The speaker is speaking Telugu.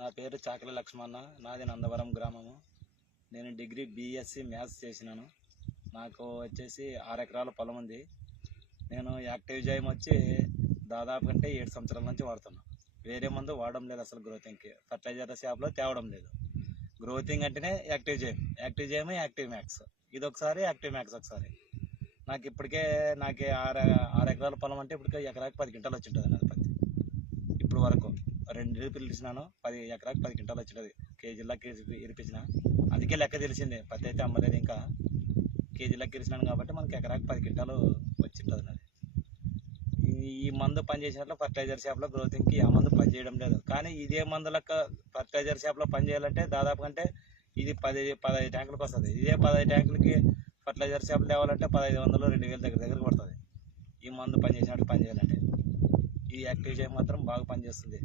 నా పేరు చాకలి లక్ష్మణ. నాది నందవరం గ్రామము. నేను డిగ్రీ బీఎస్సీ మ్యాథ్స్ చేసినాను. నాకు వచ్చేసి 6 ఎకరాల పొలం ఉంది. నేను యాక్టివ్ జైమ్ వచ్చి దాదాపు అంటే 7 సంవత్సరాల నుంచి వాడుతున్నాను. వేరే మందు వాడడం లేదు అసలు. గ్రోతింగ్కి ఫర్టిలైజర్ షాప్లో తేవడం లేదు. గ్రోతింగ్ అంటేనే యాక్టివ్ జైమ్ యాక్టివ్ మ్యాక్స్. ఇది ఒకసారి యాక్టివ్ మ్యాక్స్ ఒకసారి. నాకు ఇప్పటికే 6 ఎకరాల పొలం అంటే ఇప్పటికే ఎకరాకి 10 క్వింటాలు వచ్చి ఉంటుంది నాది పత్తి. ఇప్పుడు వరకు 2 డ్రిప్పులు ఇచ్చినాను. 10 ఎకరాకి 10 క్వింటాలు వచ్చింటుంది. కేజీలకి ఇరిపించిన. అందుకే లెక్క తెలిసింది. పత్తి అయితే అమ్మలేదు, ఇంకా కేజీలకి ఇరిచినాను కాబట్టి మనకి ఎకరాకి 10 క్వింటాలు వచ్చింటుంది నాది. ఈ మందు పనిచేసినట్లు ఫర్టిలైజర్ షాప్లో గ్రోతింగ్కి ఆ మందు పనిచేయడం లేదు. కానీ ఇదే మందులకు ఫర్టిలైజర్ షాప్లో పనిచేయాలంటే దాదాపు అంటే ఇది 15 ట్యాంకులకు వస్తుంది. ఇదే 15 ట్యాంకులకి ఫర్టిలైజర్ షాప్ తేవాలంటే 1500 2000 దగ్గర పడుతుంది. ఈ మందు పనిచేసినట్టు పనిచేయాలంటే ఈ యాక్టివ్ జైమ్ మాత్రం బాగా పనిచేస్తుంది.